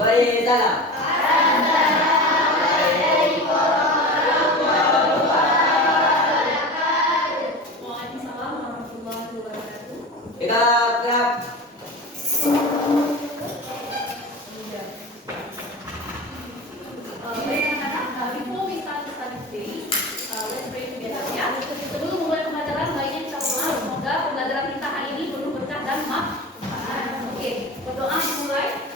Kembali dalam. Waalaikumsalam warahmatullahi wabarakatuh. Kita gerak. Before we start the study today, let's pray together ya. Sebelum mulai pembelajaran, baiknya kita berdoa. Semoga pembelajaran kita hari ini penuh berkah dan manfaat. Oke, berdoa dimulai.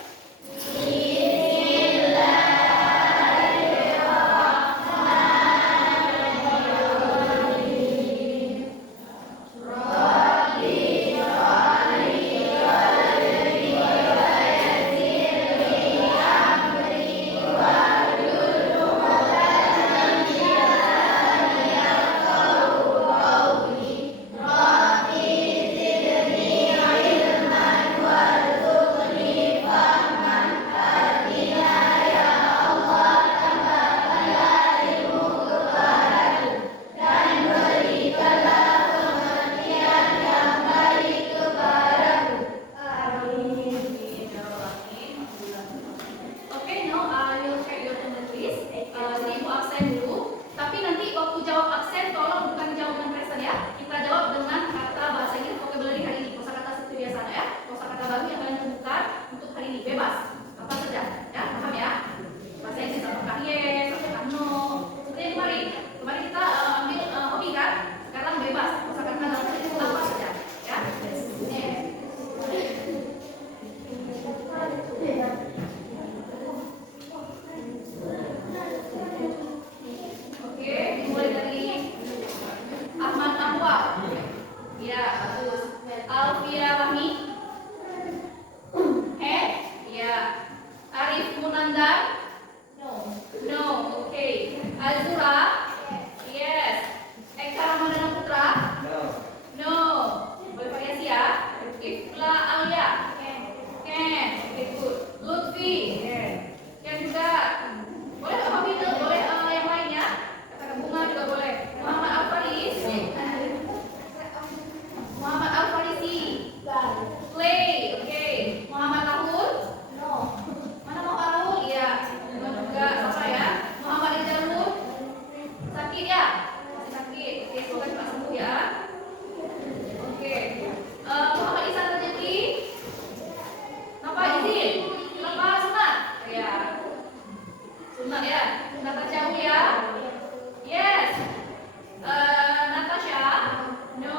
Oke, now I will check your attendance list. Jadi ibu absen dulu. Tapi nanti waktu jawab absen, tolong bukan jawab dengan present ya. Kita jawab dengan kata bahasa Inggris vocabulary hari ini. Kosakata seperti biasa ya. Kosakata baru yang kalian temukan untuk hari ini bebas. Apa saja, ya paham ya? Bahasa Inggris apakah yes, apakah no. Seperti yang kemarin. Kemarin kita ambil hobi kan. Sekarang bebas. Kosakata dalam bahasa Inggris apa saja, ya. Oke, dimulai dari Ahmad Anwar. Ya, bagus. Alfia Wahmi. Ya. Arif Munandar. No. Oke. Azura. Yes. Eka Ramadana Putra. No. Boleh variasi ya. Ifla Alia. Ken. Oke, good. Lutfi. Ken juga. Boleh hobi itu, boleh yang lainnya. Katakan bunga juga boleh. Muhammad Al-Faris. Muhammad Al-Farisi. Play. Oke. Muhammad Rahul. Mana mau Rahul? Iya. No juga. Siapa ya? Muhammad Rizalul. Sakit ya? Masih sakit. Oke, semoga cepat sembuh ya. Oke. Muhammad Ihsan Rajati. Apa izin? Apa sunat? Ya. Sunat ya. Natasha Ulia. Yes. Natasha. No.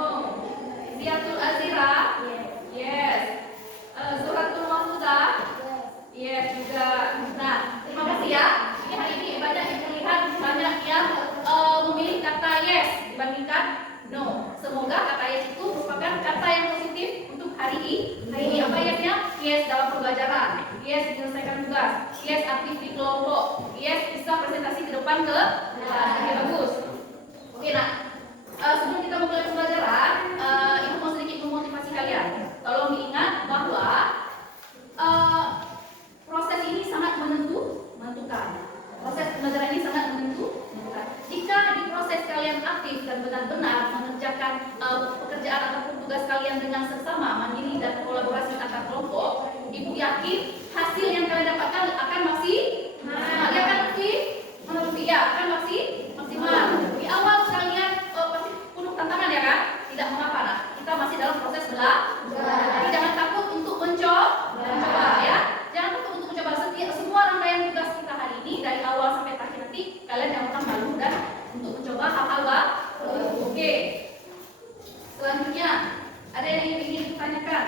Ziatul Azira. Yes. Zuratul Mahfuzah. Yes juga. Nah, terima kasih ya. Ini hari ini banyak yang terlihat banyak yang memilih kata yes dibandingkan no. Semoga kata yes itu merupakan kata yang positif untuk hari ini. Hari ini apa yesnya? Yes dalam pembelajaran. Yes menyelesaikan tugas. Yes aktif di kelompok. Yes bisa presentasi ke depan ke. Oke, bagus. Oke, nah sebelum kita mulai pembelajaran, ibu mau sedikit memotivasi kalian. Tolong diingat bahwa proses ini sangat menentukan. Proses pembelajaran ini sangat menentukan. Jika di proses kalian aktif dan benar-benar mengerjakan pekerjaan ataupun tugas kalian dengan seksama, mandiri dan kolaborasi antar kelompok, ibu yakin hasil yang kalian dapatkan akan maksimal. Ya kan, Lutfi? Menurut Lutfi ya, akan maksimal. Di awal kalian pasti penuh tantangan ya kan? Tidak mengapa, nah kita masih dalam proses belajar. Jadi jangan takut untuk mencoba ya. Jangan takut untuk mencoba. Setiap semua rangkaian tugas kita hari ini dari awal sampai akhir nanti kalian jangan pernah malu dan untuk mencoba hal-hal baru. Oke. Selanjutnya ada yang ingin ditanyakan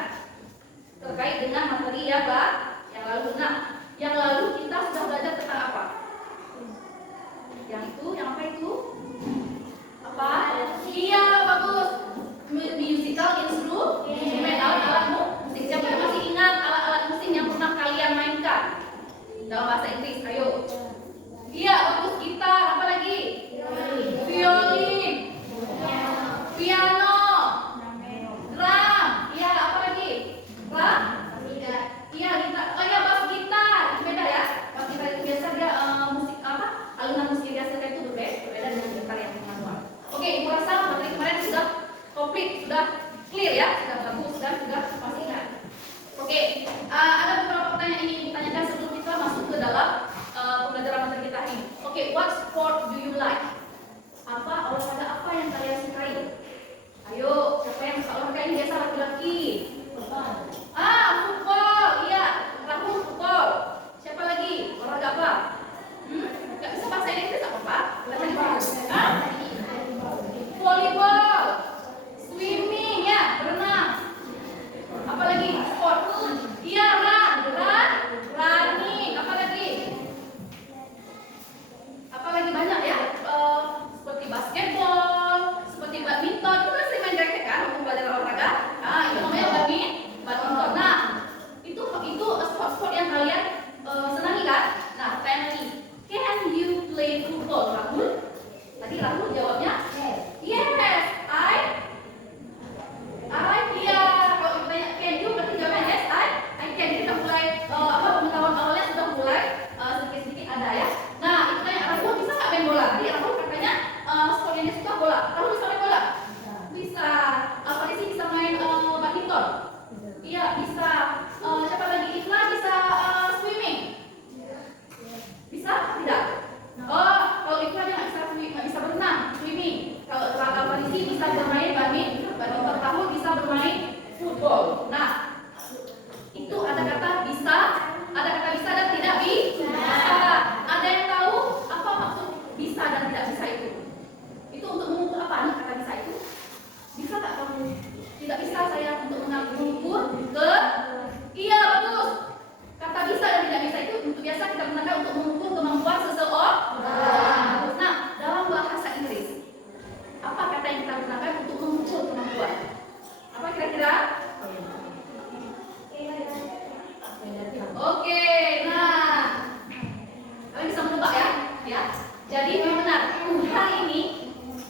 terkait dengan materi yang lalu. Nah, yang lalu kita sudah belajar tentang apa? Yang apa itu? Apa? Iya, bagus. Musical instrument, alat-alat musik. Siapa yang masih ingat alat-alat musik yang pernah kalian mainkan dalam bahasa Inggris? Ayo. Iya, bagus. Gitar. Apa lagi? Violin. Piano. Drum. Iya, apa lagi? Drum. Iya, gitar. Oh iya, bass gitar. Beda ya. Bass gitar itu biasa dia musik apa? Alunan musik biasa itu berbeda dengan gitar yang manual. Oke, ibu rasa materi kemarin sudah komplit, sudah clear ya, sudah bagus dan sudah pasti ingat. Oke, ada beberapa pertanyaan yang ingin ditanyakan sebelum kita Oke, nah, kalian bisa menebak ya, ya. Jadi memang benar. Hari ini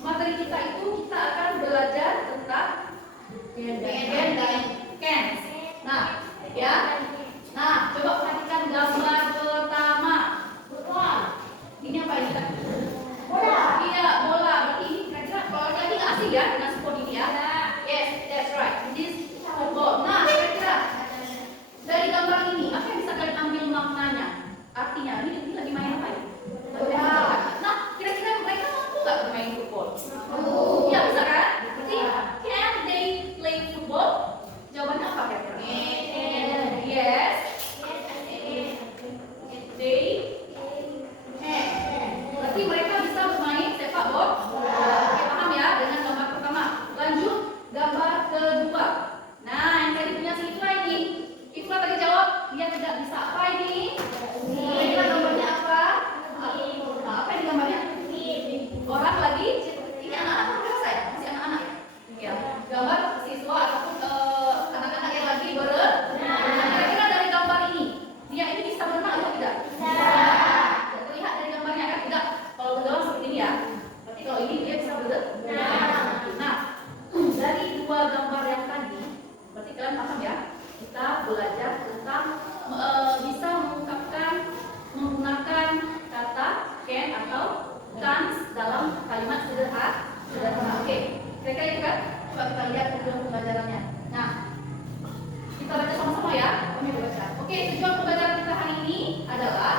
materi kita itu kita akan belajar tentang can dan can. Nah, ya. Nah, coba perhatikan gambar pertama. Ini apa ini? Bola. Iya, bola. Berarti ini kira-kira kalau tadi nggak asing ya dengan sport ini ya. Yes, that's right. This football. Nah, kira-kira dari gambar ini apa yang bisa kalian ambil maknanya? Artinya ini lagi main apa ya? Bola. Nah, kira-kira mereka mampu nggak bermain football? Ya bisa kan? Berarti can they play football? Jawabannya apa kira-kira? Yes. They berarti mereka bisa bermain sepak bola. Oke, paham ya dengan gambar pertama. Lanjut gambar kedua. Nah, yang tadi punya si Ifla ini. Ifla tadi jawab dia tidak bisa. Apa ini? Kira gambarnya apa? Nah, apa ini gambarnya? Orang lagi. Ini anak-anak berapa saya? Masih anak-anak. Ya, gambar siswa ataupun anak-anak yang lagi kira-kira dari gambar ini dia ini bisa berenang atau tidak? Terlihat dari gambarnya kan tidak. Kalau berjalan seperti ini ya. Berarti kalau ini dia bisa berenang. Nah, dari dua gambar yang tadi, berarti kalian paham ya? Kita belajar tentang bisa mengungkapkan menggunakan kata can atau kans dalam kalimat sederhana. Oke, kira-kira itu kan? Coba kita lihat pembelajarannya. Nah, kita baca sama-sama ya. Kami baca. Oke, tujuan pembelajaran kita hari ini adalah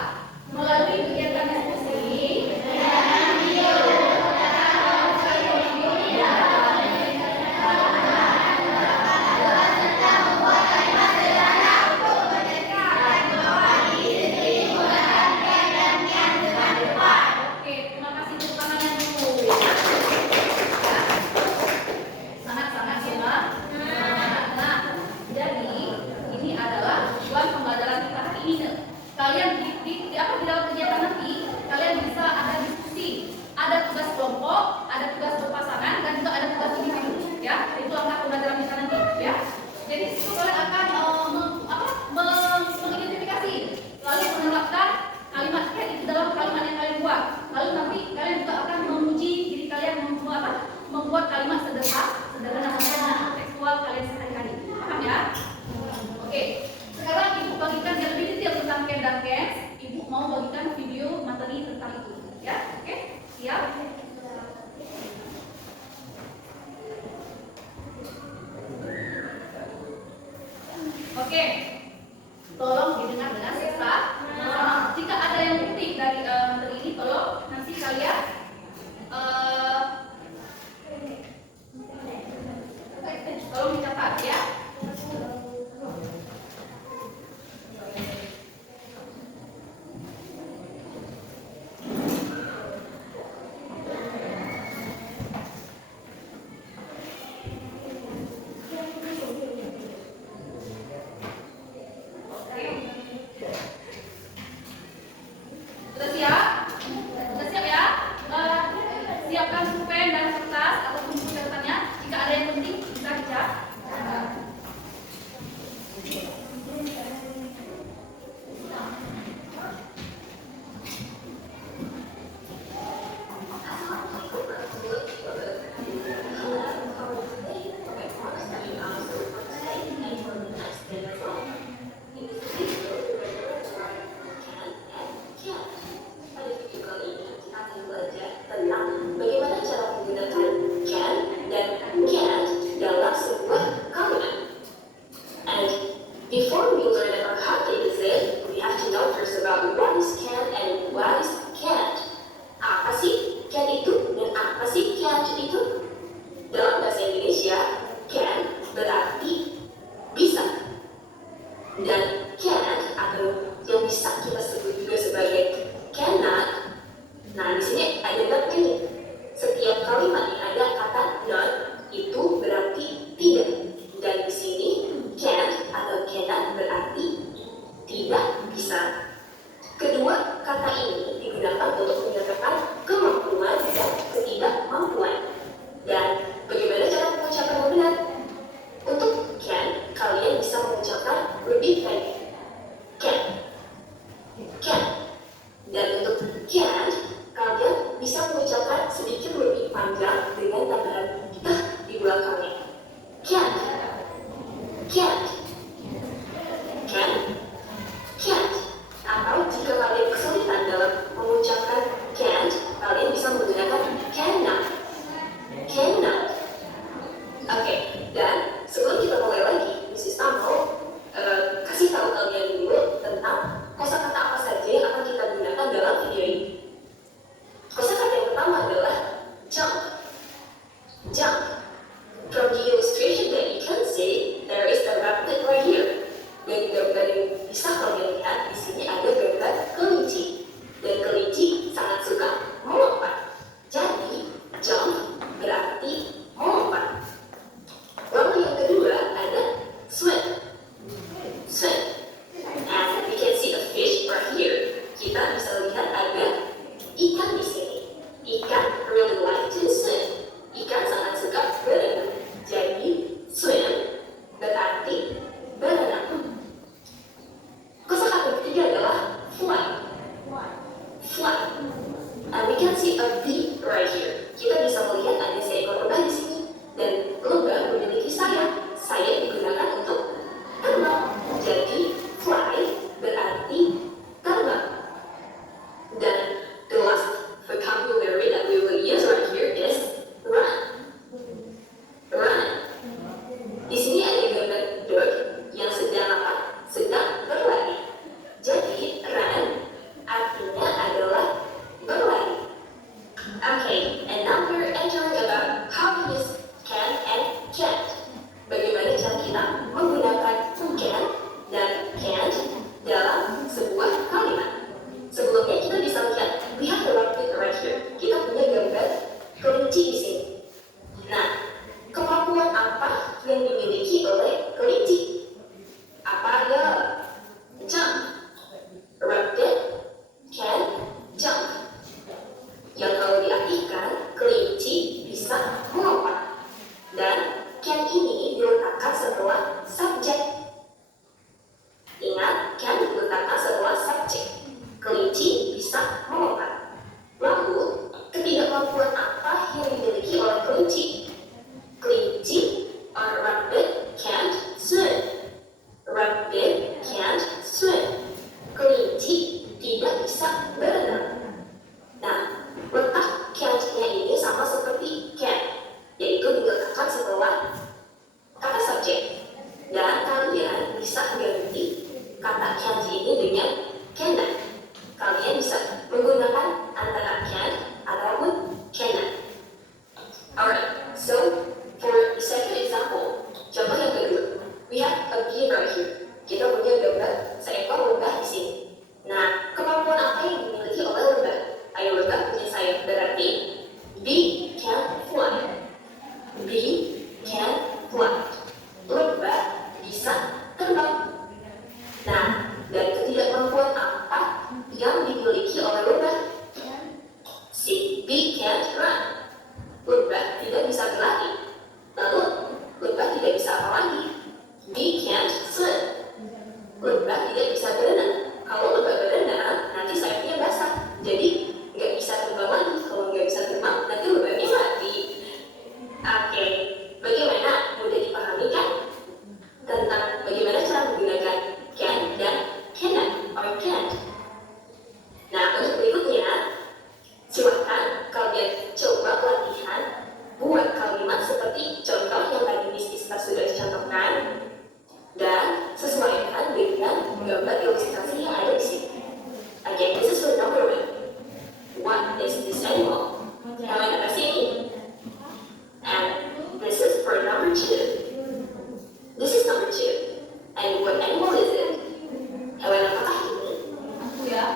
melalui kegiatan diskusi Oke, terima kasih untuk tangannya dulu. Sangat-sangat semangat. Nah, jadi ini adalah tujuan pembelajaran kita hari ini. Kalian di dalam kegiatan nanti kalian bisa ada diskusi, ada tugas kelompok, ada tugas berpasangan, dan juga ada tugas individu. Ya, itu langkah pembelajaran kita nanti. Ya, jadi di situ kalian akan mengidentifikasi, lalu menerapkan kalimat can itu dalam kalimat yang kalian buat. Lalu nanti kalian juga akan menguji diri kalian membuat kalimat sederhana tekstual kalian sehari-hari. Paham ya? Oke. Sekarang ibu bagikan yang lebih detail tentang can dan can. Ibu mau bagikan video materi tentang itu. Ya, oke? Siap? Oke. Tolong didengar dengan seksama. Jika ada yang penting dari materi ini, tolong nanti kalian tolong dicatat ya. Sudah siap? Sudah siap ya? Siapkan pulpen dan kertas ataupun buku catatannya. Jika ada yang penting bisa dicatat. Bagaimana cara menggunakan can dan can't dalam sebuah kalimat. And before we learn about how to use it, we have to know first about what is can and what is can't. Apa sih can itu dan apa sih can't itu? Dalam bahasa Indonesia, can berarti bisa. Dan can't atau yang bisa kita sebut juga sebagai cannot. Nah, di sini ada not ini. Setiap kalimat yang ada kata not itu berarti tidak. Dan di sini can't atau cannot berarti tidak bisa. Kedua kata ini digunakan untuk menyatakan kemampuan dan ketidakmampuan. Dan bagaimana cara mengucapkan yang benar? Untuk can, kalian bisa mengucapkan lebih baik. Can. tidak bisa berenang. Nah, letak can't-nya ini sama seperti can, yaitu diletakkan setelah kata subjek. Dan kalian bisa ganti kata can't ini dengan cannot. Kalian bisa menggunakan antara can ataupun cannot. Alright, so for the second example, contoh yang kedua, we have a bee right here. Kita punya gambar seekor lebah di sini. Nah, kemampuan apa yang dimiliki oleh lebah? Ayo, lebah punya sayap, berarti bee can fly. Bee can fly. Lebah bisa terbang. Nah, dan ketidakmampuan apa yang dimiliki oleh lebah? Si bee can't run. Lebah tidak bisa berlari. Lalu, lebah tidak bisa apa lagi? Bee can't swim. Lebah tidak bisa berenang. Kalau lebah berenang, nanti sayapnya basah. Jadi, nggak bisa terbang lagi. Kalau nggak bisa terbang, nanti lebahnya mati. Oke, bagaimana? Mudah dipahami kan? Tentang bagaimana cara menggunakan can dan cannot or can't. Nah, untuk berikutnya, silakan kalian coba latihan buat kalimat seperti contoh yang tadi Miss Ista sudah contohkan dan sesuaikan dengan gambar ilustrasi yang ada di sini. Again, this is for number 1. What is this animal? Hewan apa sih ini? And this is for number 2. This is number 2. And what animal is it? Hewan apakah ini? Aku ya.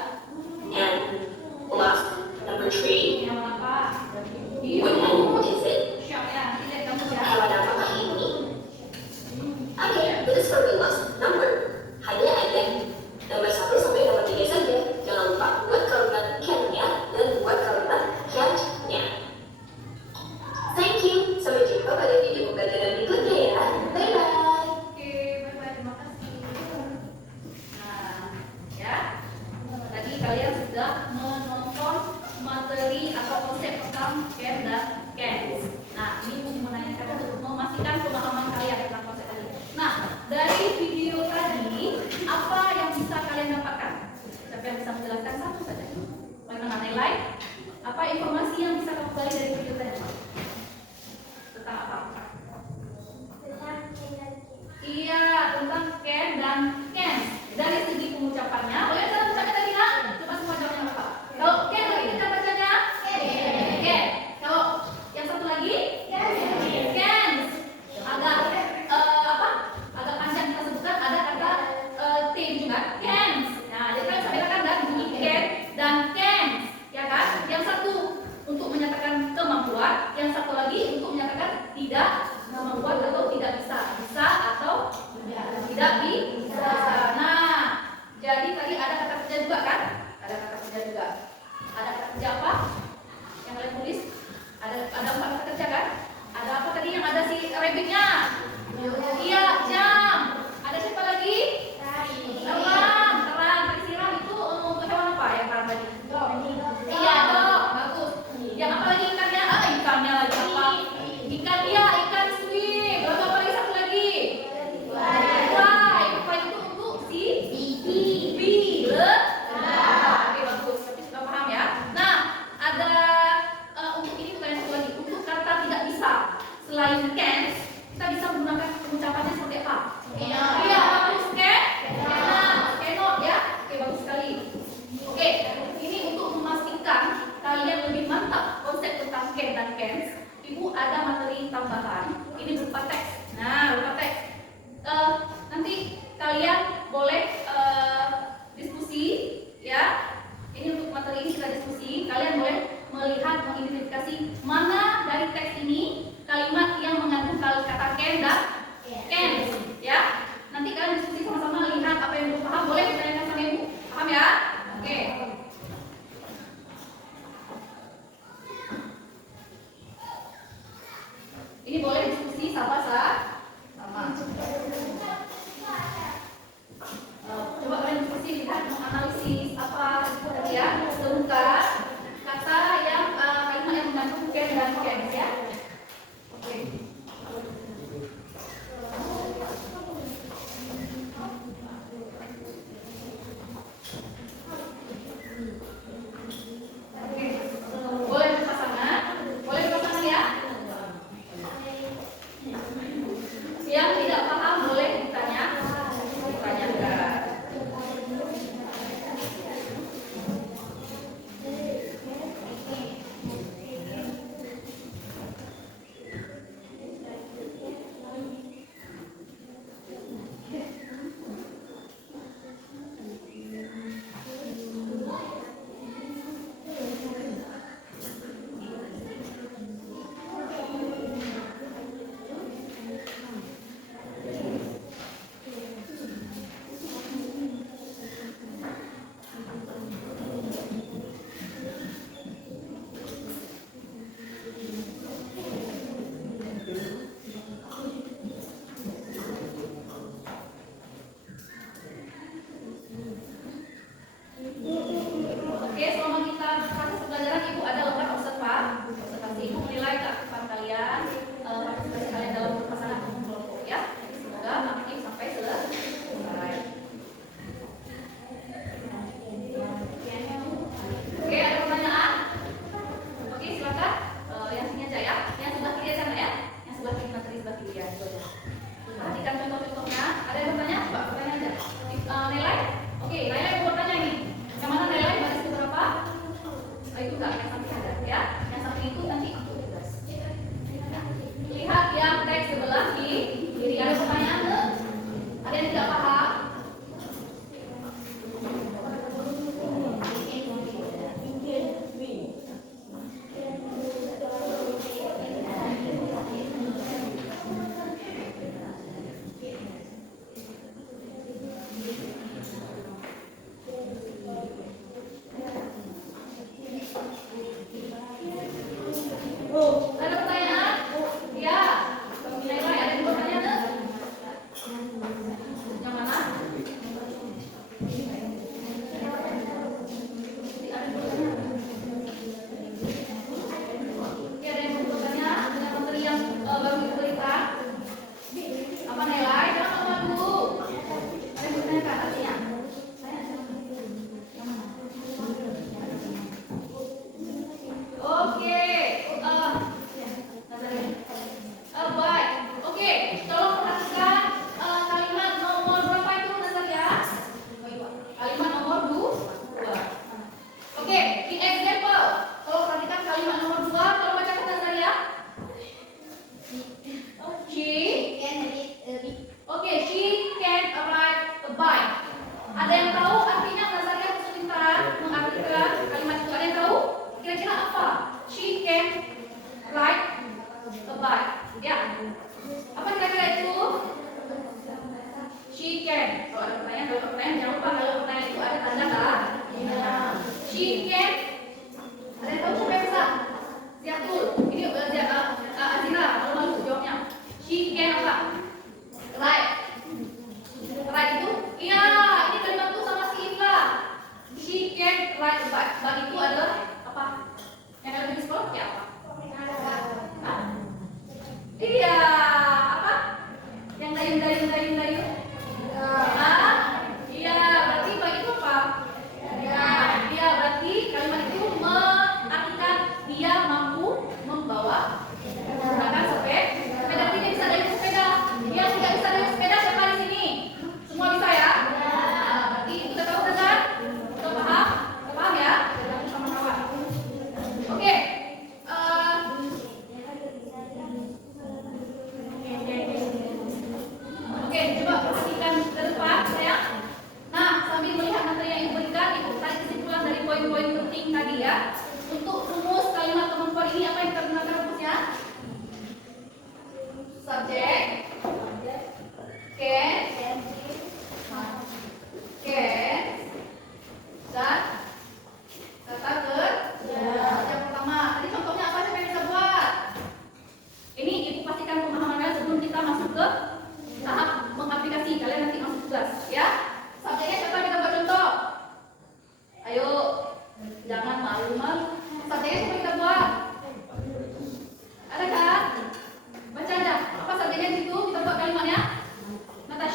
And last, number 3. Yang apa? What animal is it? Siapa ya? Tidak kamu ya. Hewan apakah ini? Okay, this is for the last number. Hanya ada nomor 1 sampai nomor 3 saja. Jangan lupa buat kalimat can-nya dan buat kalimat can't-nya. Thank you. Sampai jumpa pada video pembelajaran berikutnya ya. Bye-bye. Oke, bye-bye. Terima kasih. Nah, ya. Tadi kalian sudah menonton materi atau konsep tentang can dan can't. Nah, ini menanyakan untuk memastikan pemahaman kalian tentang konsep tadi. Nah, dari video tadi, apa yang bisa kalian dapatkan? Siapa yang bisa menjelaskan satu saja? Bagaimana nilai? Apa informasi yang bisa kamu gali dari video tadi? Tentang apa? Iya, tentang can dan can't. Dari segi pengucapannya, boleh cara ucapnya tadi nggak? Coba semua jawabnya apa? Kalau can, kita bacanya can. Kalau yang satu lagi, can. Agak apa? Agak panjang kita sebutkan. Ada kata t juga, can. Nah, jadi kalian bisa bedakan dan bunyi can dan can't, ya kan? Yang satu untuk menyatakan kemampuan, yang satu lagi untuk menyatakan tidak membuat atau tidak bisa atau tidak bisa. Nah, jadi tadi ada kata kerja juga kan? Ada kata kerja juga. Ada kata kerja apa? Yang kalian tulis? Ada 4 kata kerja kan? Ada apa tadi yang ada si rabbitnya? Iya, jam. Ada siapa lagi? Terang. Tadi siram itu hewan apa yang terang tadi? Iya, dok. Bagus. Yang apa lagi ikannya? Ikannya lagi apa? Ikan dia, ikan swim. Lalu apa lagi satu lagi? Fly. Fly itu untuk si bee. Oke, bagus. Tapi sudah paham ya. Nah, ada untuk ini bukan yang satu lagi. Untuk kata tidak bisa selain can't, kita bisa menggunakan pengucapannya seperti apa? ride a bike. Bike itu adalah apa? Yang ada di sekolah kayak apa? Hah? Iya, apa? Yang dayung. Ah, iya, berarti bike itu apa? Iya, berarti kalimat itu mengartikan dia mampu membawa menggunakan sepeda. Tidak bisa dayung sepeda. Yang tidak bisa dayung sepeda siapa di sini? Semua bisa ya? Nah, berarti kita tahu kan? Kita paham? Kita paham ya? Sama-sama. Oke. Oke, coba perhatikan ke depan saya. Nah, sambil melihat materi yang ibu berikan, ibu tarik kesimpulan dari poin-poin penting tadi ya. Untuk rumus kalimat kemampuan ini apa yang kita gunakan rumusnya? Subjek, can, dan kata kerja. Yang pertama, tadi contohnya apa siapa yang bisa buat? Ini ibu pastikan pemahaman kalian sebelum kita masuk ke tahap mengaplikasi. Kalian nanti masuk tugas ya. Subjeknya siapa yang bisa buat contoh? Ayo, jangan malu-malu. Subjeknya siapa yang kita buat? Ada kan? Baca aja. Apa subjeknya di situ? Kita buat kalimatnya. Natasha.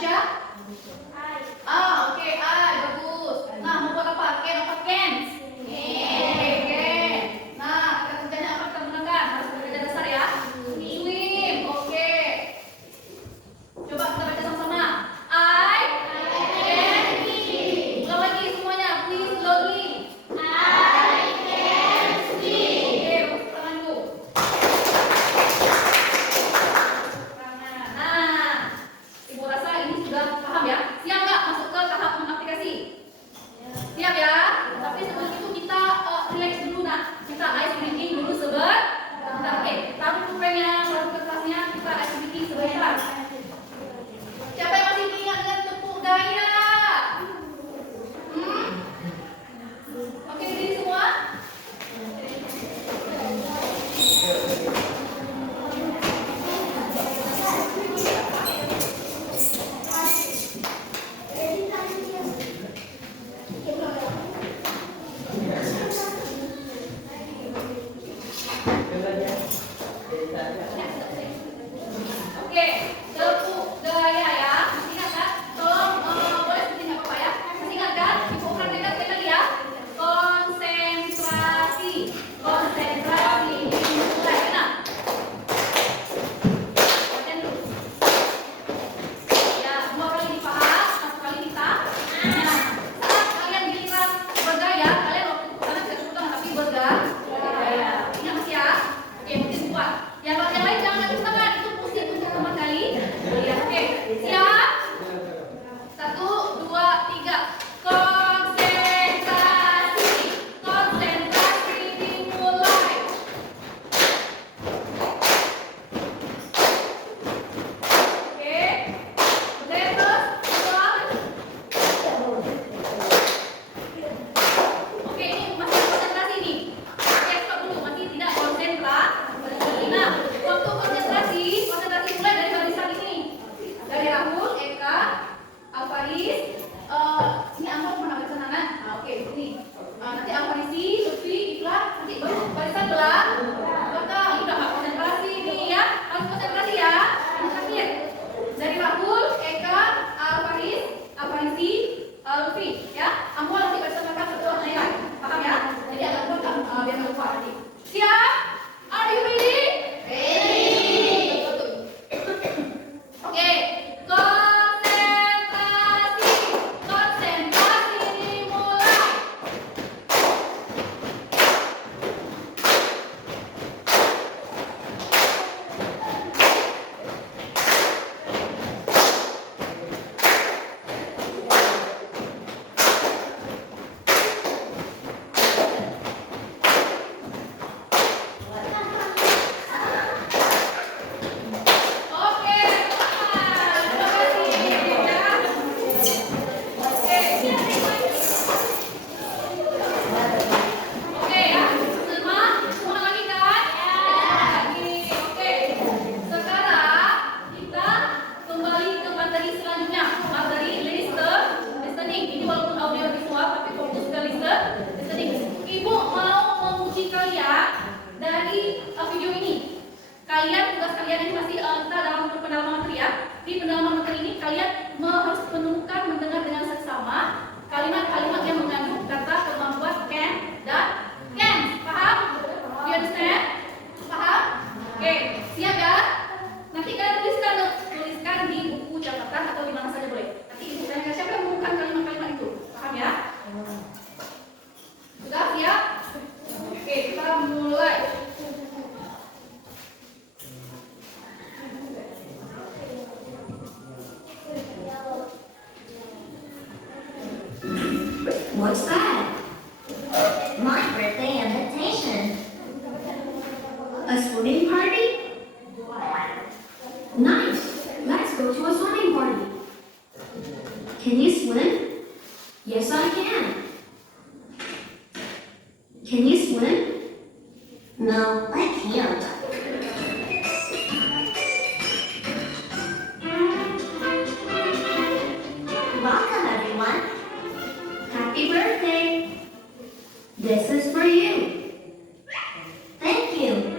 A swimming party? Nice! Let's go to a swimming party. Can you swim? Yes, I can. Can you swim? No, I can't. Welcome, everyone. Happy birthday. This is for you. Thank you.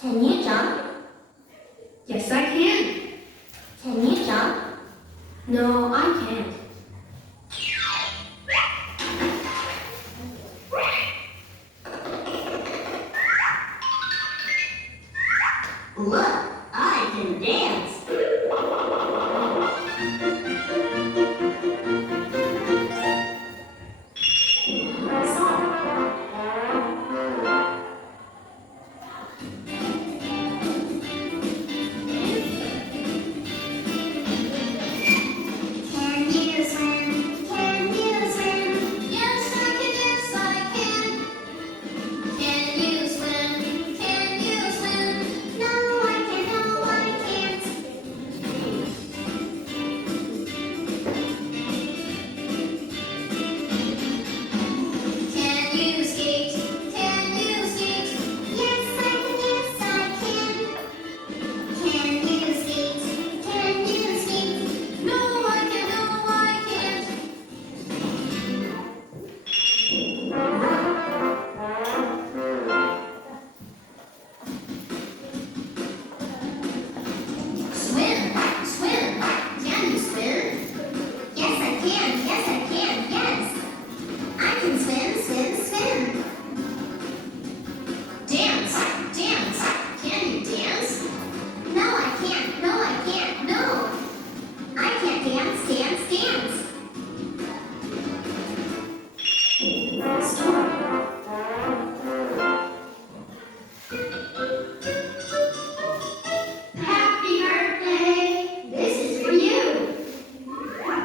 Can you jump? Yes, I can. Can you jump? No, I can't. Look, I can dance. Can you swim? Can you swim? Yes, I can, yes, I can. Can you swim? Can you swim? No, I can, no, I can't. Can you skate? Can you skate? Yes, I can, yes, I can. Can you skate? Can you skate? No, I can, no, I can't. Swim, swim. Can you swim? Yes, I can. Yes, I can. Yes. I can swim, swim, swim. Dance, dance. Can you dance? No, I can't. No, I can't. No. I can't dance, dance, dance. Happy birthday! This is for you.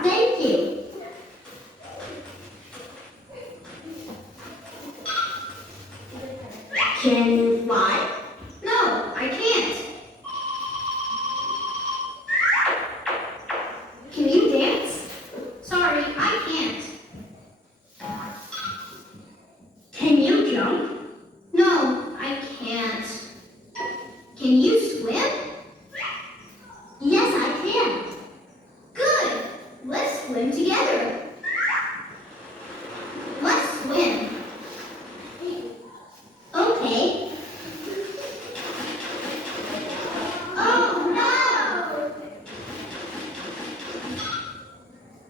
Thank you. Can you fly? No, I can't. Can you dance? Sorry, I can't. Can you jump? No, I can't. Can you swim? Yes, I can. Good. Let's swim together. Let's swim. Okay. Oh no!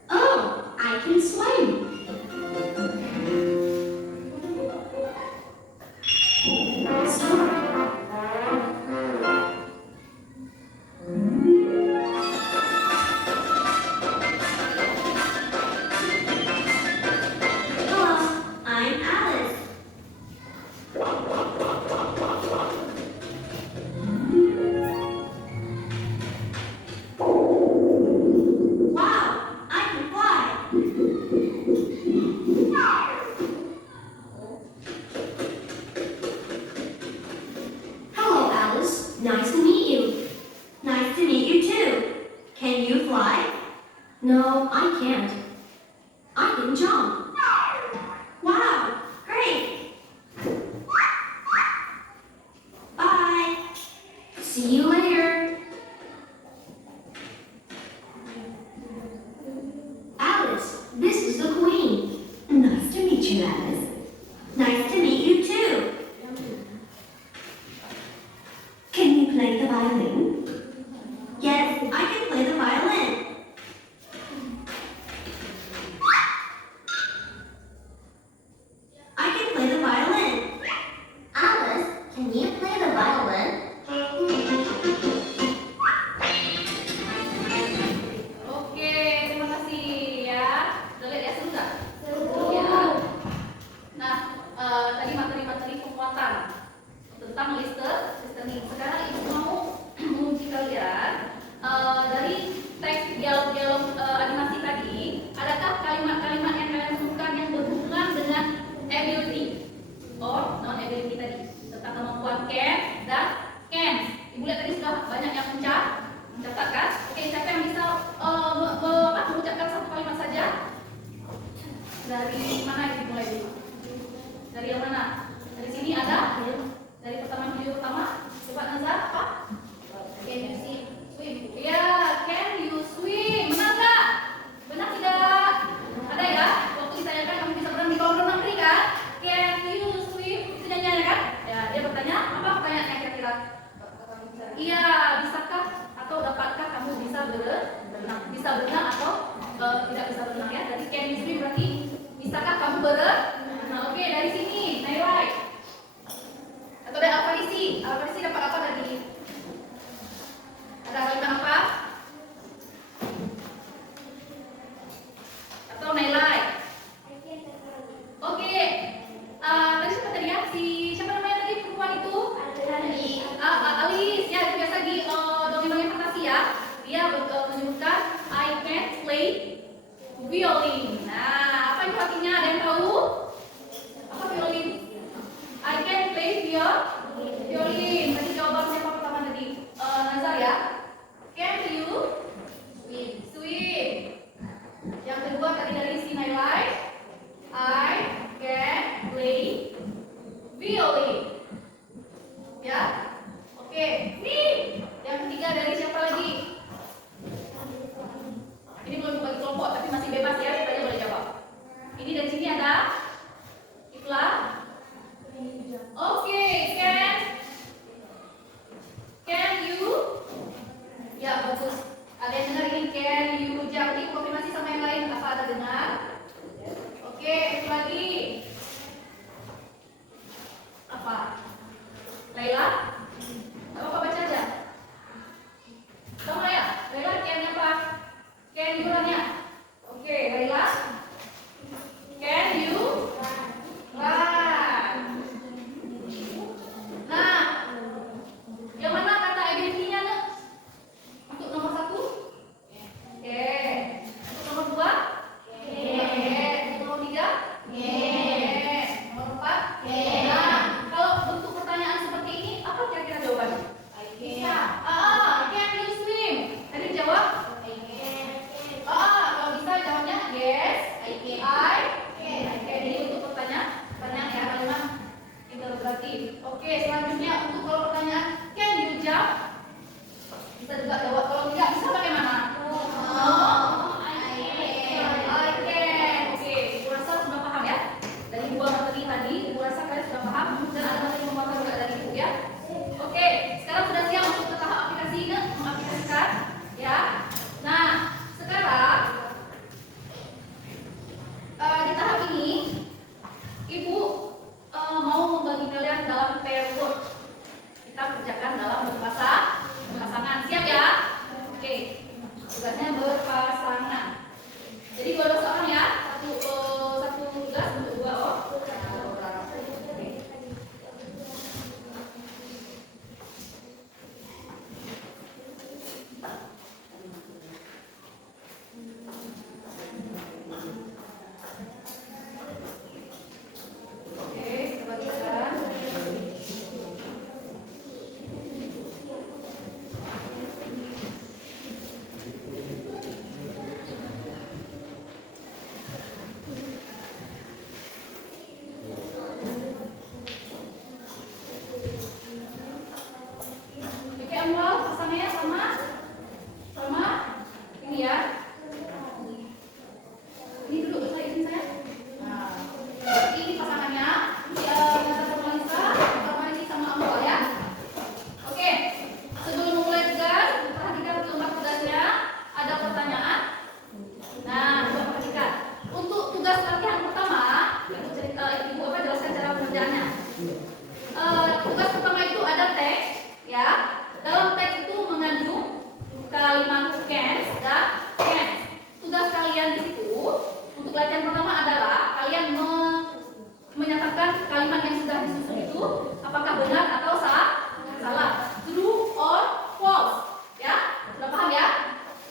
Oh, I can swim. Hello, I'm Alice. Wow, I can fly. Hello, Alice. Nice to meet you. Nice to meet you too. Can you fly? No, I can't. I can jump. Wow, great. Bye. See you later. Alice, this is the Queen. Nice to meet you, Alice. Nice to meet you too. Can you play the violin? Yes, I can play the violin. I can play the violin. Alice, can you play the violin? Oke, terima kasih ya. Udah lihat ya, sudah? Ya. Nah, tadi materi-materi penguatan tentang listening. Sekarang ibu mau menguji kalian dari Alfarisi dapat apa tadi? Ada kalimat apa? Atau nilai? Oke. Tadi siapa tadi ya? Siapa namanya tadi perempuan itu? Alis. Ya, itu biasa di dongeng-dongeng fantasi ya. Dia menyebutkan I can play violin. Nah, apa itu artinya? Ada yang tahu? Apa violin? I can play violin. Tadi jawaban siapa pertama tadi? Nazar ya. Can you swim? Yang kedua tadi dari si Nailai, I can play violin. Ya. Oke. Nih. Yang ketiga dari siapa lagi? Ini belum bagi kelompok tapi masih bebas ya, siapa aja boleh jawab. Ini dari sini ada Ifla. Oke, can you? Ya, bagus. Ada yang dengar ini can you jadi konfirmasi sama yang lain, apa ada dengar? Oke, itu lagi. Apa? Laila? Apa baca aja? Sama ya? Laila can apa? Can you run-nya? Oke, Laila. Can you run? Nah, yang mana kata ability-nya nih? Untuk nomor 1? Oke. Untuk nomor 2? Oke. Untuk nomor 3? Oke. Nomor 4? Nah, kalau bentuk pertanyaan seperti ini, apa kira-kira jawabannya? Bisa. Can you swim? Tadi jawab? Kalau bisa jawabnya yes. I can. Jadi untuk pertanyaan ya, kalimat interrogatif. Oke, selanjutnya untuk kalau pertanyaan can you jump? Bisa juga jawab. Kalau tidak bisa bagaimana? I can. Oke, Ibu rasa sudah paham ya? Dari dua materi tadi, Ibu rasa kalian sudah paham dan ada materi pembuatan juga dari Ibu ya. Oke, sekarang sudah siap untuk ke tahap aplikasi ini, mengaplikasikan ya. Nah, sekarang di tahap ini Ibu mau membagi kalian dalam pair word. Kita kerjakan dalam berpasangan. Siap ya? Oke. Tugasnya berpasangan. Jadi dua orang ya. Satu tugas untuk dua orang. Oke. Oke, kita bagikan. Oke, Amwal, pasangannya sama ini ya. Ini dulu saya izin saya. Nah, berarti ini pasangannya. Nazar sama Lisa, Farmasi sama Amwal ya. Oke, sebelum memulai tugas, perhatikan lembar tugasnya. Ada pertanyaan. Nah, coba perhatikan. Untuk tugas latihan pertama, Ibu jelaskan cara pengerjaannya. Tugas pertama itu ada teks, ya. Dalam teks itu mengandung kalimat can dan can't. Tugas kalian di situ untuk latihan pertama adalah kalian menyatakan kalimat yang sudah disusun itu apakah benar atau salah, true or false, ya. Sudah paham ya?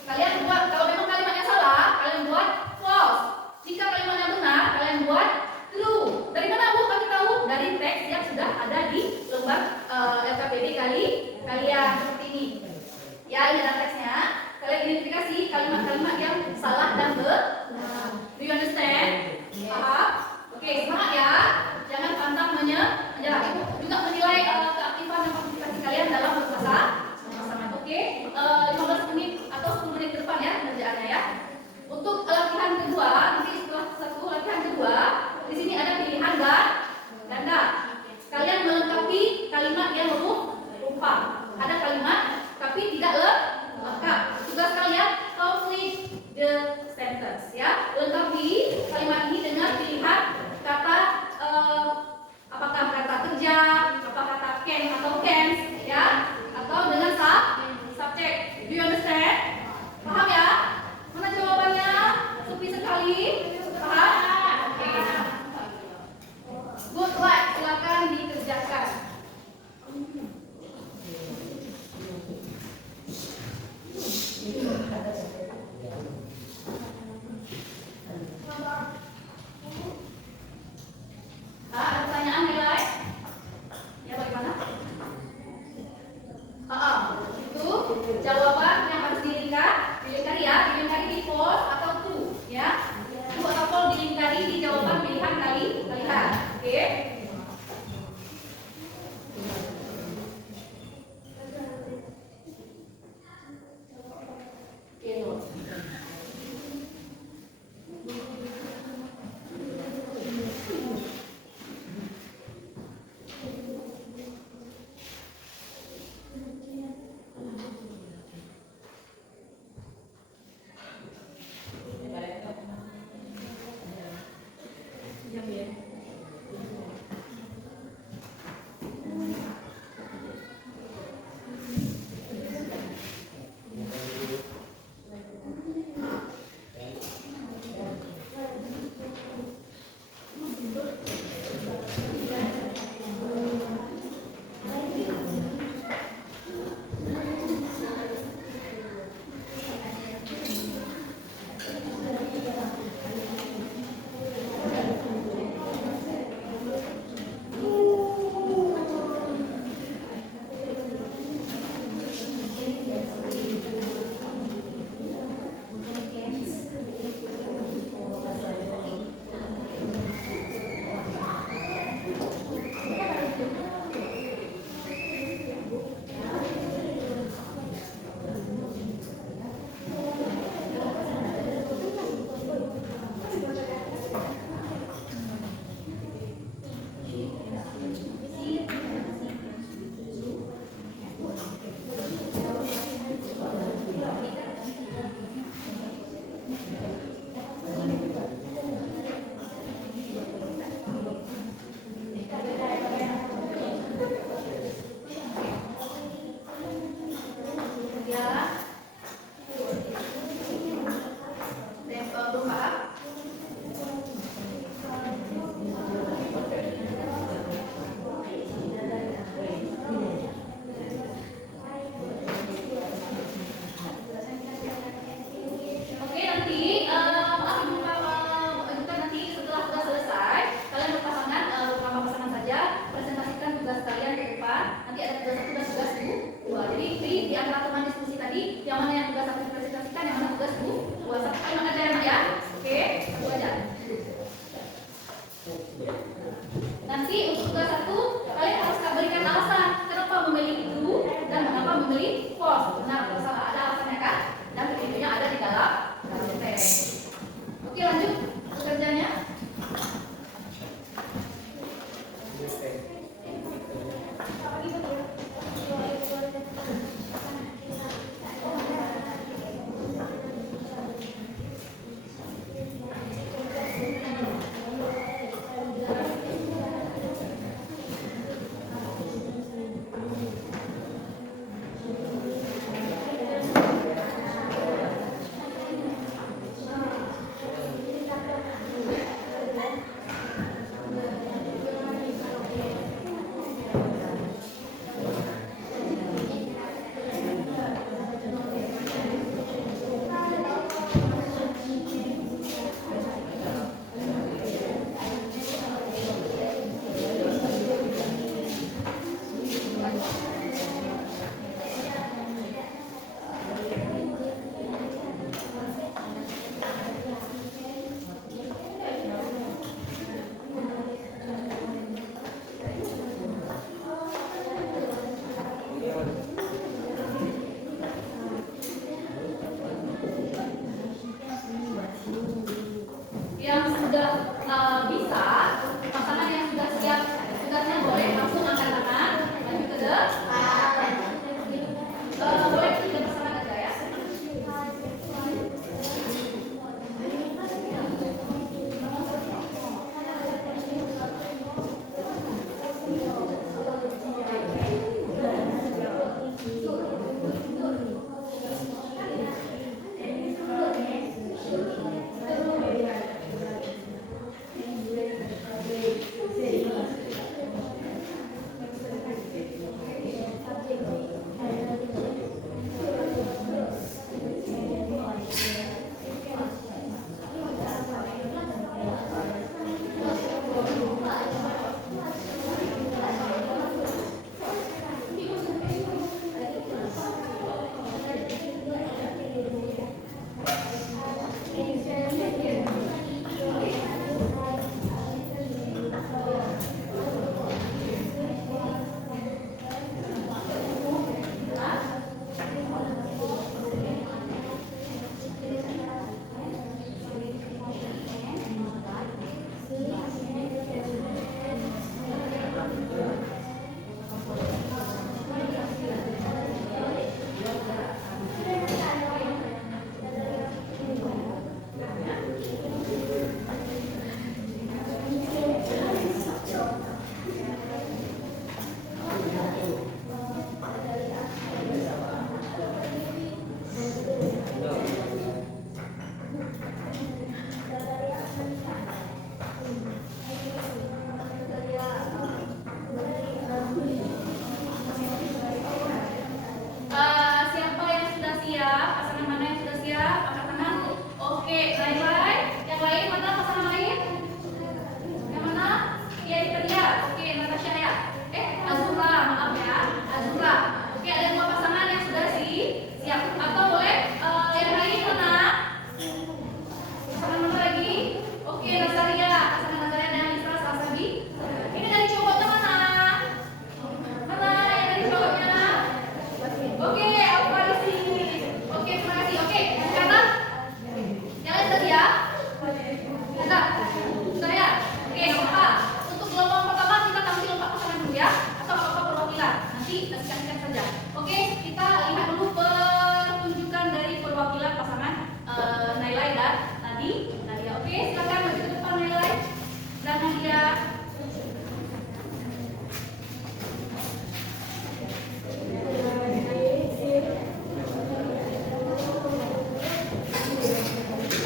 Kalian buat, kalau memang kalimatnya salah, kalian buat false. Jika kalimatnya benar, kalian buat true. Dari mana Bu kami tahu? Dari teks yang sudah ada di lembar LKPD kalian seperti ini. Ya, ini ada teksnya. Kalian identifikasi kalimat-kalimat yang salah dan benar. Do you understand? Paham? Oke, semangat ya. Jangan pantang menyerah. Ibu juga menilai keaktifan dan partisipasi kalian dalam berpasangan. Oke, 15 menit atau 10 menit ke depan ya kerjaannya ya. Untuk latihan kedua, nanti setelah satu latihan kedua, di sini ada pilihan ganda. Kalian melengkapi kalimat yang huruf rupa. Ada kalimat tapi tidak singkat saja. Oke, kita lihat dulu pertunjukan dari perwakilan pasangan Naila dan Nadia. Oke, silakan maju ke depan Naila dan Nadia.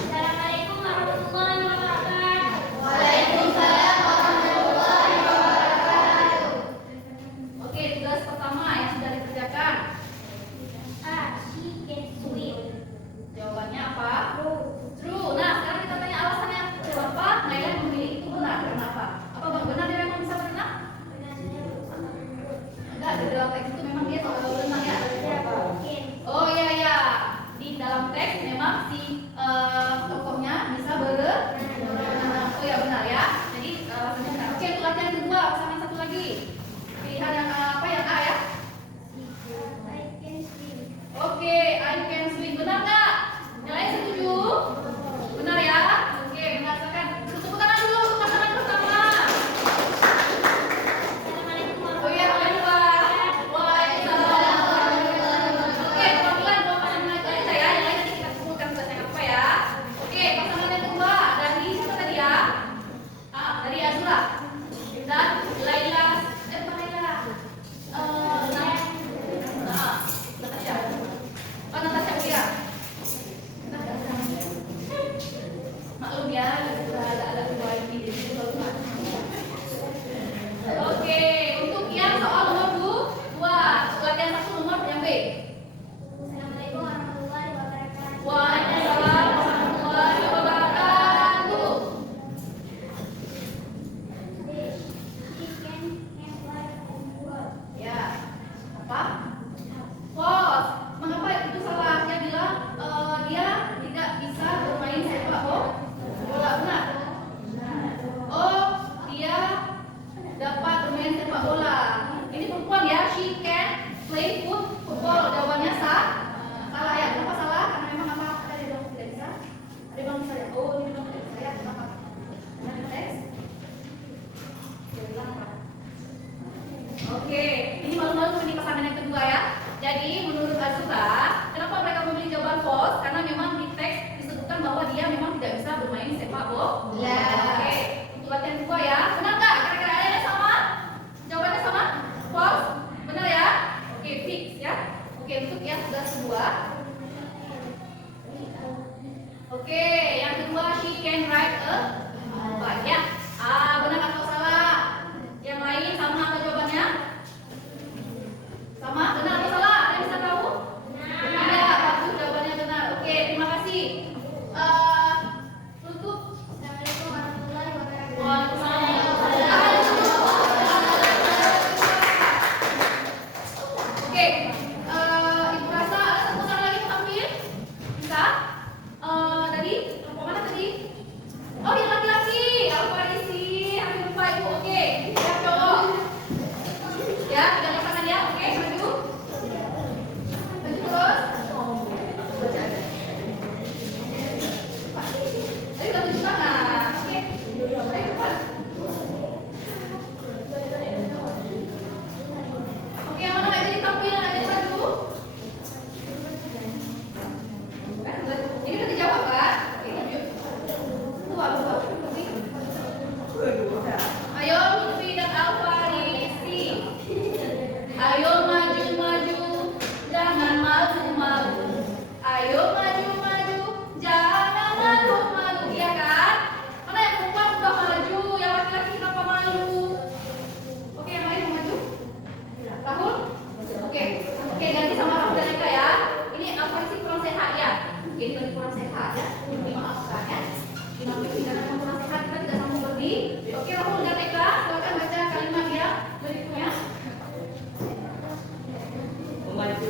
Assalamualaikum warahmatullahi wabarakatuh. Waalaikumsalam warahmatullahi wabarakatuh. Oke, tugas pertama yang sudah dikerjakan. She can swim. Jawabannya apa? True. Nah, sekarang kita tanya alasannya. Kenapa Naila memilih itu benar? Karena apa? Apa bang benar dia memang bisa berenang? Enggak, di dalam teks itu memang dia selalu berenang ya. Oh iya ya, di dalam teks memang si tokohnya bisa berenang. Oh ya benar ya. Jadi alasannya benar. Oke, untuk latihan kedua sama yang satu lagi. Pilihan yang apa yang A ya? Oke, I can swim. Benar nggak? Yang lain setuju? Benar ya? Oke, benar. Silakan. Tepuk tangan dulu untuk pasangan pertama. Oh iya, kalian dua. Waalaikumsalam. Oke, perwakilan dua pasangan Naila ya. Yang lain nanti kita kumpulkan tugasnya apa ya? Oke, pasangan yang kedua dari siapa tadi ya? Dari Azura dan Laila. Bukan Laila. Natasha. Oh, Natasha Ulia. Maklum ya, ada dua ini jadi selalu maklum. Oke, untuk yang soal nomor 2, latihan 1 nomor yang B. Assalamualaikum warahmatullahi wabarakatuh. Waalaikumsalam warahmatullahi wabarakatuh. She can fly and walk. Ya, apa? False. Mengapa itu salah? Dia bilang dia tidak bisa bermain sepak bola. Benar. Oh, dia dapat bermain sepak bola. Ini perempuan ya. She can play football. Jawabannya salah ya. Kenapa salah? Karena memang apa? Ada yang bilang tidak bisa. Ada yang bilang bisa ya. Oh, ini bilang tidak bisa ya. Kenapa? Karena teks. Dia bilang apa? Oke, ini malu-malu ini pasangan yang kedua ya. Jadi menurut Azura, kenapa mereka memilih jawaban false? Karena memang di teks disebutkan bahwa dia memang tidak bisa bermain sepak bola. Oke, untuk latihan kedua ya. Benar nggak? Kira-kira ada yang sama? Jawabannya sama? False? Benar ya? Oke, fix ya. Oke, untuk yang tugas kedua. Oke, yang kedua she can ride a bike ya. Benar atau salah? Yang lain sama atau jawabannya? Sama? Benar atau salah? Ada yang bisa tahu? Tidak, bagus jawabannya benar. Oke, terima kasih. Tutup. Assalamualaikum warahmatullahi wabarakatuh. Oke, Ibu rasa ada satu orang lagi yang tampil? Bisa? Tadi, kelompok mana tadi? Oh, yang laki-laki. Alfarisi, aku lupa Ibu. Oke, yang cowok. Ya, pegang tangan ya. Oke, maju. Maju terus. Tadi udah tunjuk tangan. Oke. Ayo cepat. Oke, yang mana nggak jadi tampil, nggak jadi maju? Ini udah dijawab kan? Oke, maju. Dua. Ayo Lutfi dan Alfarisi. Ayo maju-maju, jangan malu-malu. Ayo maju-maju, jangan malu-malu. Iya kan? Mana yang perempuan sudah maju, yang laki-laki kenapa malu? Oke, yang lain mau maju? Rahul? Oke, ganti sama Rahul dan Eka ya. Ini Alfarisi kurang sehat ya. Oke, ini lagi kurang sehat ya. Dimaafkan ya. Dimaafkan karena memang kurang sehat, kita tidak sanggup berdiri. Oke, Rahul dan Eka, silakan baca kalimat ya berikutnya. Membantu.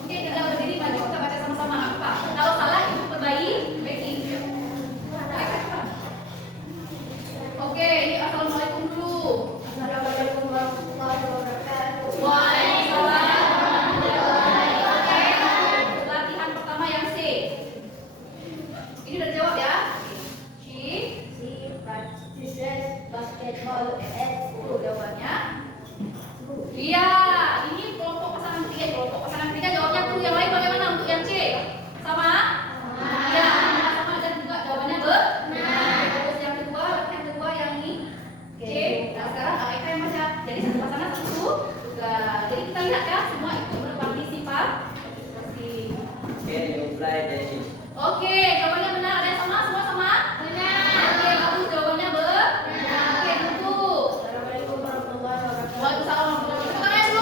Oke, kita berdiri maju, kita baca sama-sama apa? Kalau salah itu perbaiki. Oke, ini assalamualaikum dulu. Assalamualaikum. 10 jawabannya. Iya, ini kelompok pasangan ketiga. Kelompok pasangan ketiga jawabnya tuh. Yang lain bagaimana untuk yang C? Sama? Iya, sama dan juga jawabannya benar. Terus yang kedua yang ini C. Nah sekarang Eka yang baca. Jadi satu pasangan satu. Jadi kita lihat ya semua ikut berpartisipasi. Can you fly Daddy? Oke, jawabannya benar. Ada yang sama? Semua sama? Benar. Oke, bagus jawabannya benar. Oke, tunggu. Assalamualaikum warahmatullahi wabarakatuh. Waalaikumsalam warahmatullahi wabarakatuh.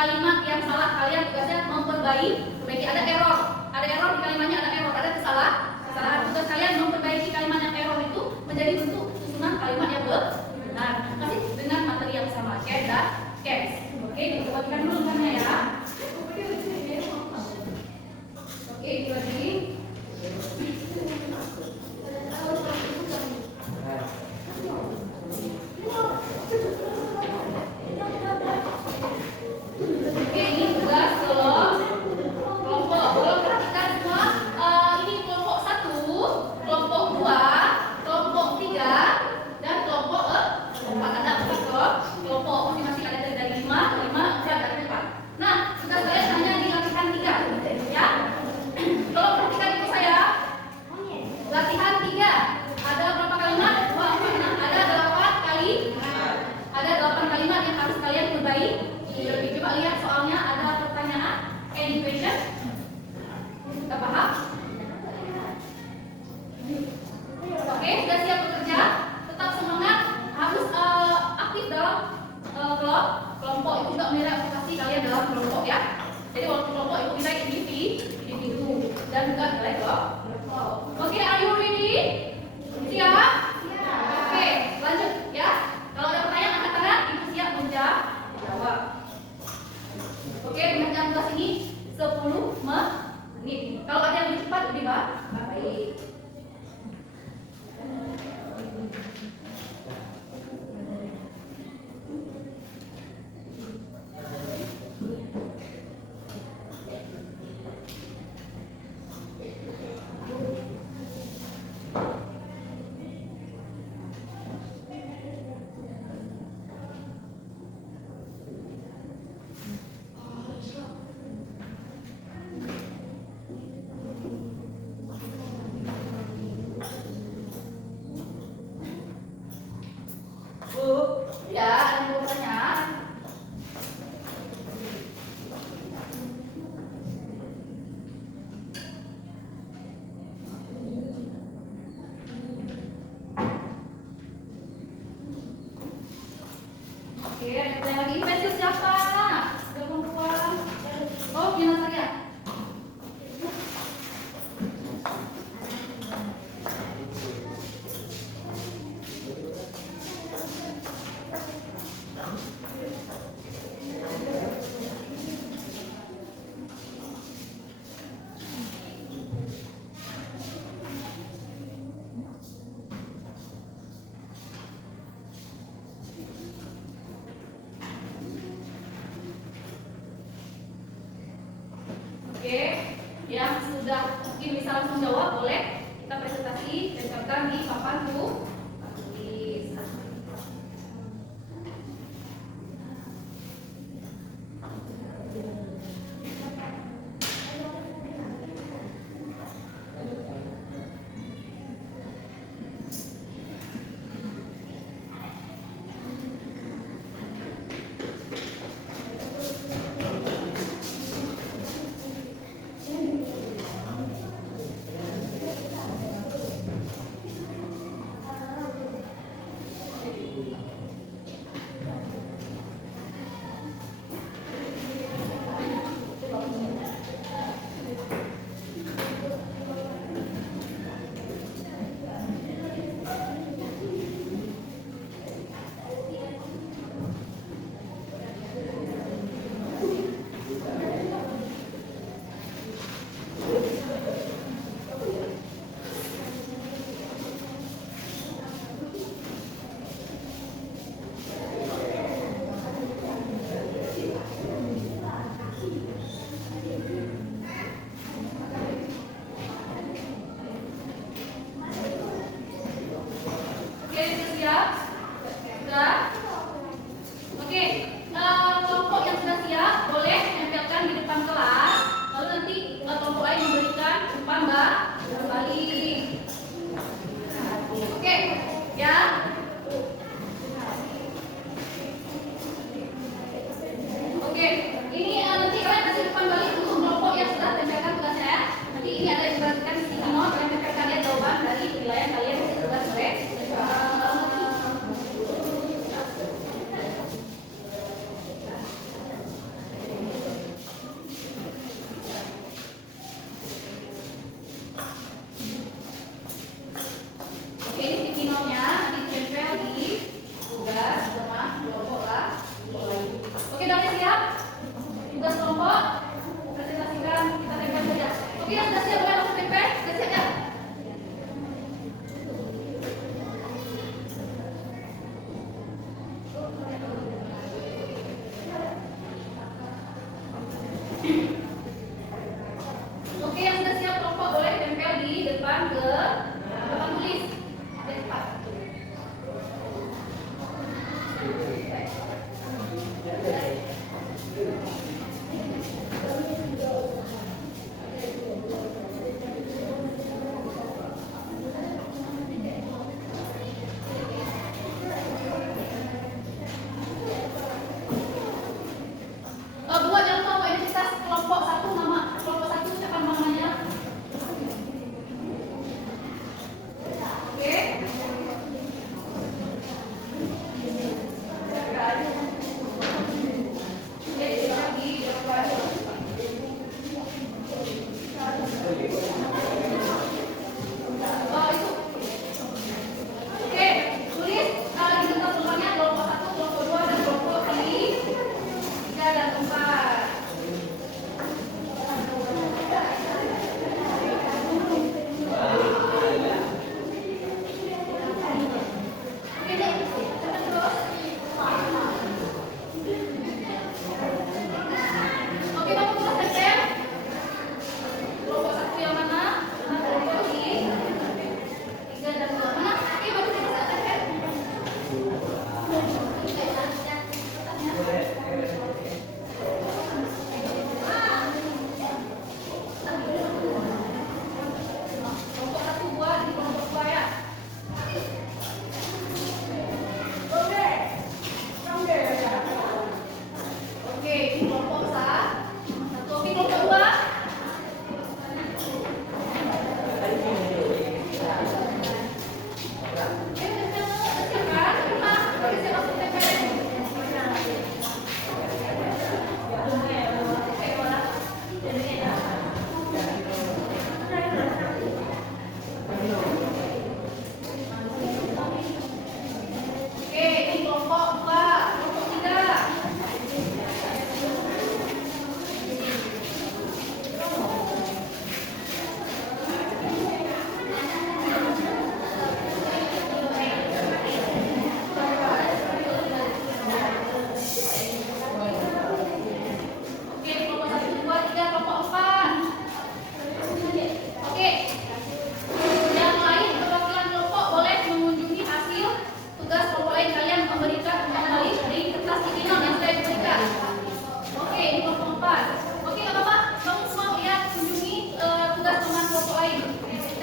kalimat yang salah, kalian tugasnya memperbaiki. Ada error di kalimatnya, ada kesalahan. Tugas kalian memperbaiki kalimat yang error itu menjadi bentuk susunan kalimat yang benar. Masih dengan materi yang sama, can dan can't. Oke, dibagikan dulu kan ya. Oke, itu lagi. Oke, ini tugas kelompok. Kalau perhatikan semua, ini kelompok 1, kelompok 2, kelompok 3, dan kelompok 4. Ada 4 kelompok, masing-masing ada dari 5, 4, dan 4. Nah, tugas kalian hanya di latihan 3, ya. Kalau perhatikan itu saya, latihan 3 ada berapa kalimat? 2, 4, 6. Ada 8 kalimat yang harus kalian perbaiki. Coba lihat soalnya, ada pertanyaan, any question? Kita paham? Oke, sudah siap bekerja? Tetap semangat, harus aktif dalam kelompok. Itu juga merealisasi kalian dalam kelompok ya. Jadi walaupun kelompok itu kita individu dan juga nilai kelompok. Oke, are you ready? Siap? Oke, lanjut ya. Kalau ada pertanyaan angkat tangan, ibu siap menjawab. Oke, dengan jam tugas ini 10 menit. Kalau ada yang lebih cepat lebih baik. Ya, ada yang mau bertanya? Oke, ada yang bertanya lagi. Pensil siapa? Sudah perempuan. Oh, Gina saja. Oke, yang sudah mungkin bisa langsung jawab boleh kita presentasi tempelkan di papan tulis.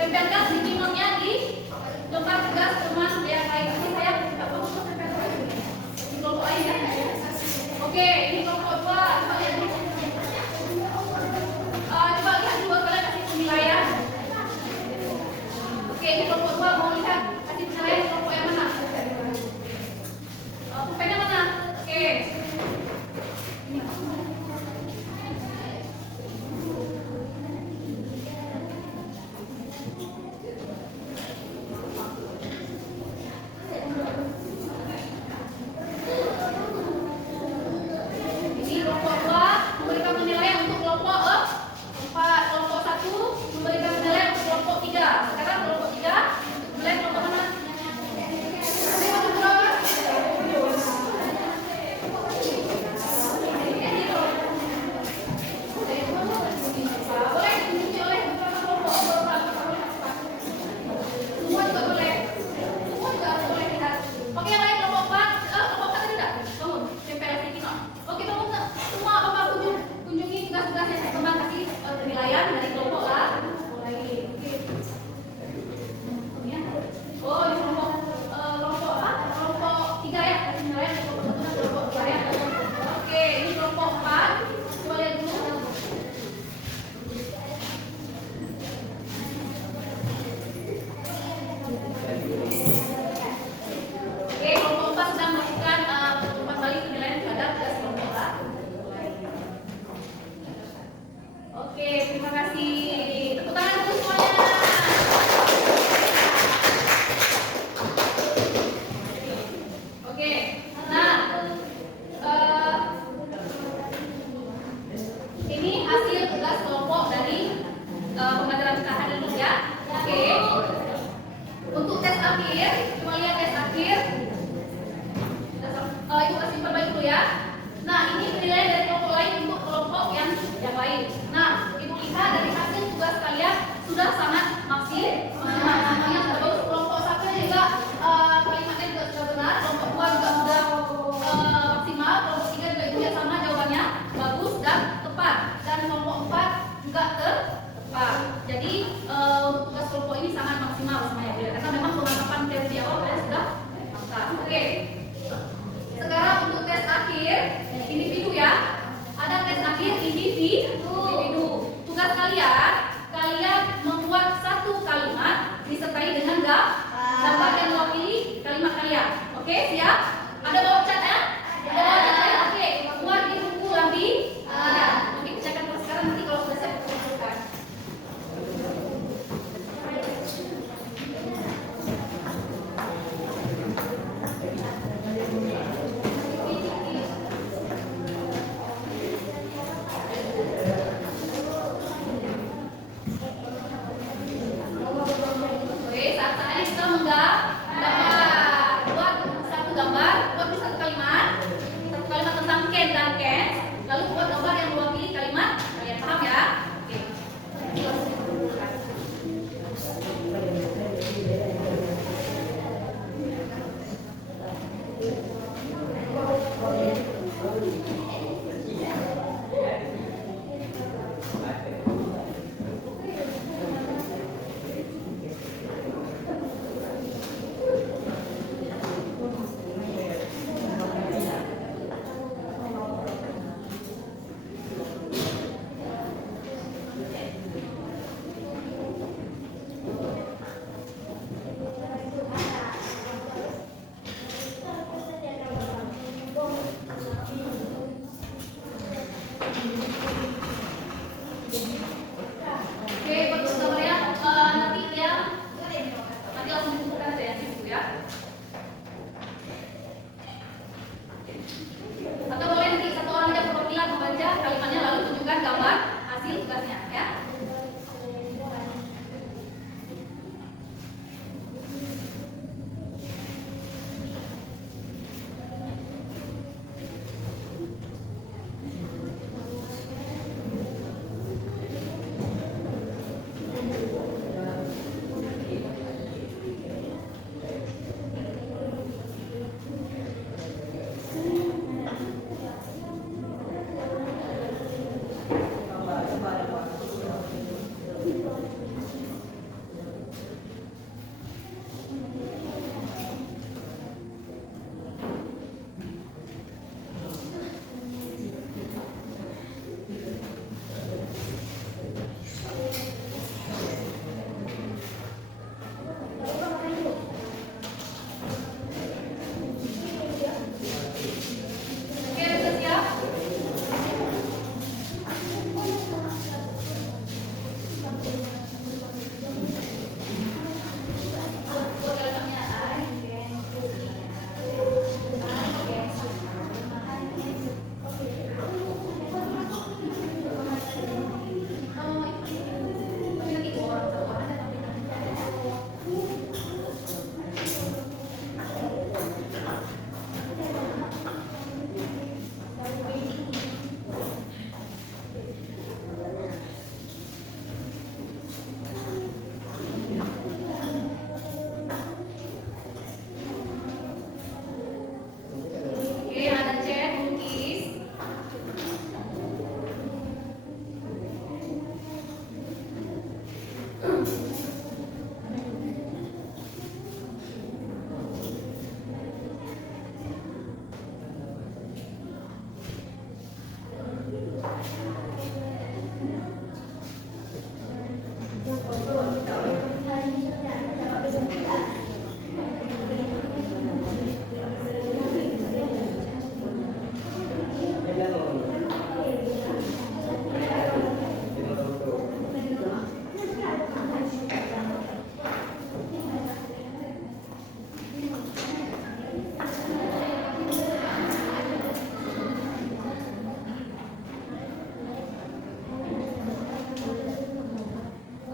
tempelkan sticky-note-nya di lembar tugas teman yang lain. Ini saya nggak bagus tempel di kelompok lain ya. Oke, ini kelompok 2. Coba lihat dulu. Coba lihat dulu, kalian kasih penilaian. Oke, ini kelompok 2 mau lihat kasih penilaian kelompok yang mana? Pulpennya mana? Oke. Ini kelompok 2 memberikan penilaian untuk kelompok 4, kelompok 1 memberikan penilaian untuk kelompok 3. Sekarang kelompok 3 untuk penilaian kelompok mana? Ini kelompok berapa? Boleh diikuti oleh beberapa kelompok. Semua juga boleh. Semua juga boleh lihat. Oke, yang lain kelompok 4. Kelompok 4 tadi enggak? Bangun. Tempel sticky-note. Oke, bangun semua Bapak kunjungi tugas-tugas yang saya kembang kasih penilaian dari kelompok lah. Mulai. Oke. Ya. Oh, ini kelompok apa? Kelompok 3 ya. Kasih penilaian dari kelompok 1 dan kelompok 2 ya. Oke, ini kelompok 4. Coba lihat dulu. Oke, kelompok 4 sedang melakukan umpan balik penilaian terhadap tugas kelompok A. Oke, terima kasih. Tepuk tangan dulu semuanya. Oke, nah ini hasil tugas kelompok dari pembelajaran kita hari ini ya. Oke. Untuk tes akhir, coba lihat tes akhir. Ibu kasih perbaikan dulu ya. Nah, ini penilaian dari kelompok lain untuk kelompok yang lain. Nah, Ibu lihat dari hasil tugas kalian sudah sangat maksimal. Namanya sudah bagus. Kelompok 1 juga kalimatnya juga sudah benar. Kelompok 2 juga sudah maksimal. Kelompok 3 juga Ibu lihat sama jawabannya bagus dan tepat. Dan kelompok 4 juga tepat. Jadi untuk tugas kelompok ini sangat maksimal semuanya karena memang penangkapan teori di awal kalian sudah mantap. Oke. Sekarang untuk tes akhir individu ya. Ada tes akhir individu. Tugas kalian membuat satu kalimat disertai dengan gambar yang mewakili kalimat kalian. Oke, siap? Ada bawa cat ya? Ada bawa cat ya? Oke, buat di buku lambi. Oke, kerjakan dulu sekarang, nanti kalau sudah siap kumpulkan. Oke, saat-saatnya kita buat satu gambar, buat satu kalimat tentang can dan can, lalu buat gambar yang mewakili kalimat kalian, paham ya? Oke. Oke, bagus gambar ya. Nanti langsung dikumpulkan aja ya di buku ya. Atau boleh nanti satu orang aja perwakilan membaca kalimatnya lalu tunjukkan gambar hasil tugasnya ya.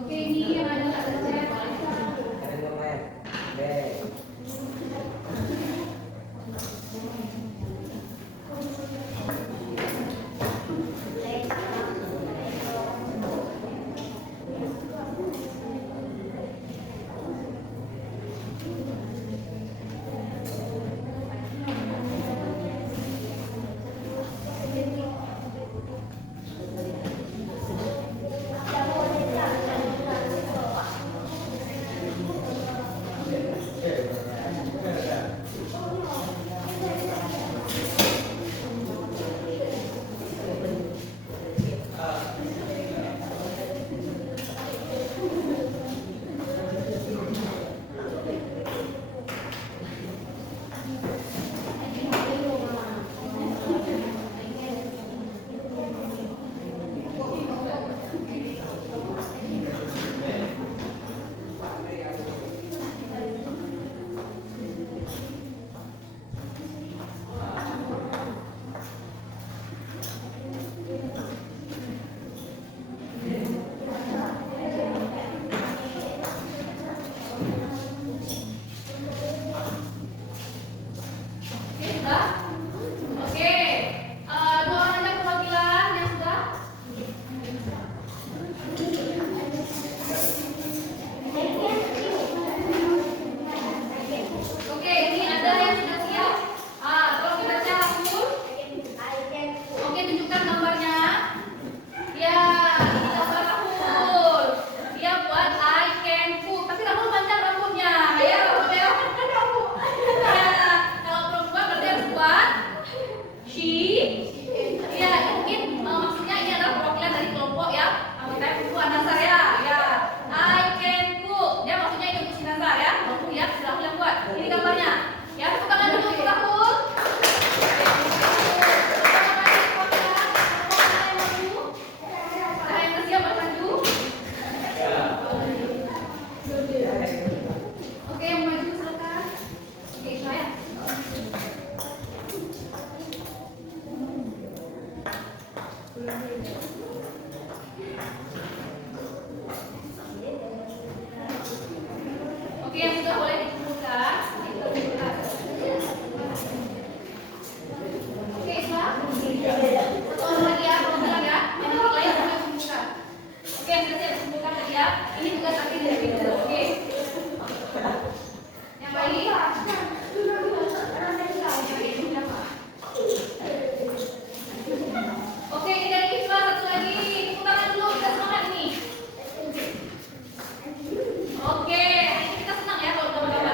Oke, ini yang ada cek. Ada nomor B. Oke, sudah? Oke. Dua orang aja perwakilan yang sudah. Oke, ini ada yang sudah siap. Kalau kita cek full. Oke, tunjukkan gambarnya. Ya, ini gambar Rahul. Dia buat I can cook. Tapi Rahul panjang rambutnya. Ya, Rahul ya. Ya, kalau perempuan berarti harus buat she. Ya, mungkin maksudnya ini adalah perwakilan dari kelompok ya. Anggota perempuan Nasar ya. Ya, I can cook. Dia maksudnya ini untuk si Nasar ya. Rahul ya, Rahul yang buat. Ini gambarnya. Ya, tepuk tangan dulu untuk Rahul. Oke, yang maju silakan. Oke, saya. Oke, yang sudah boleh dikumpulkan. Oke, Isma. Satu orang lagi ya, perwakilan ya. Yang lain boleh dikumpulkan. Oke, yang sudah siap dikumpulkan tadi ya. Ini tugas akhir dari kita. Oke. Yang baik. Oke, ini dari Isma satu lagi. Tepuk tangan dulu, kita semangat ini. Oke, kita senang ya kalau gambar-gambar.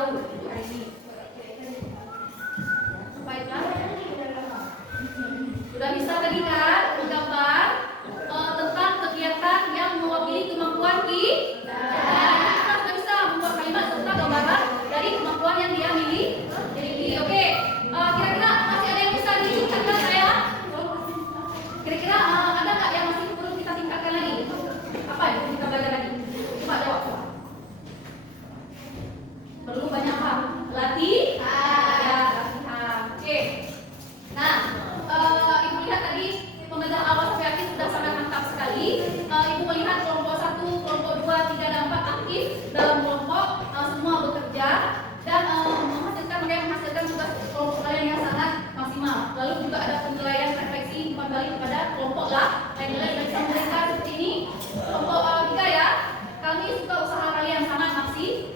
tahu untuk hari ini. Baiklah. Sudah bisa tadi kan menggambar tentang kegiatan yang mewakili kemampuan kita. Kita sudah bisa membuat kalimat serta gambaran dari kemampuan yang dia miliki. Oke. Kira-kira masih ada yang bisa ditingkatkan saya? Kira-kira ada nggak yang masih perlu kita tingkatkan lagi? Apa yang perlu kita belajar lagi? Coba jawab. Perlu banyak apa? Latihan. Ya, latihan. Oke. Nah, Ibu lihat tadi pembelajaran awal sampai akhir sudah sangat mantap sekali. Ibu melihat kelompok 1, kelompok 2, 3, dan 4 aktif dalam kelompok, semua bekerja dan menghasilkan tugas kelompok kalian yang sangat maksimal. Lalu juga ada penilaian refleksi kembali kepada kelompok lah. Nilai bisa memberikan seperti ini. Kelompok 3 ya. Kami suka usaha kalian sangat maksimal.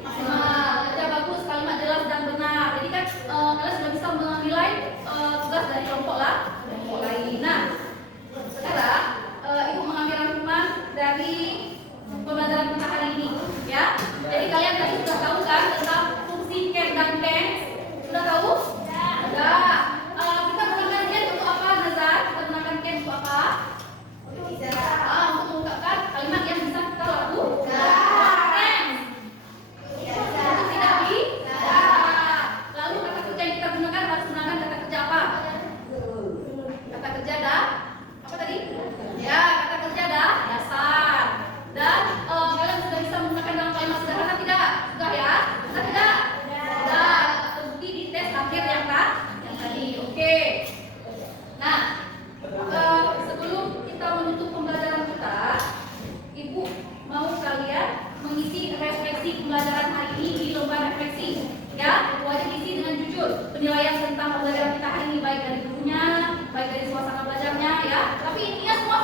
Kerja bagus, kalimat jelas dan benar. Jadi kan kalian sudah bisa menilai tugas dari kelompok lain. Nah, sekarang Ibu mengambil rangkuman dari pembelajaran kita hari ini, ya. Jadi kalian tadi sudah tahu kan tentang fungsi can dan can? Sudah tahu? Sudah. Kita menggunakan can untuk apa, Nazar? Kita menggunakan can untuk apa? Untuk mengungkapkan kalimat yang bisa kita lakukan. Untuk tidak bisa. Lalu kata kerja yang kita gunakan harus menggunakan kata kerja apa? Kata kerja apa tadi? Ya, kata kerja dasar. Dan kalian sudah bisa menggunakan dalam kalimat sederhana tidak? Sudah ya? Sudah tidak? Sudah. Terbukti di tes akhir yang tadi. Oke. Nah, sebelum kita menutup pembelajaran kita, Ibu mau kalian mengisi refleksi pembelajaran hari ini di lomba refleksi. Ya, wajib isi dengan jujur penilaian tentang pembelajaran kita hari ini, baik dari gurunya, baik dari suasana belajarnya, ya. Tapi intinya semua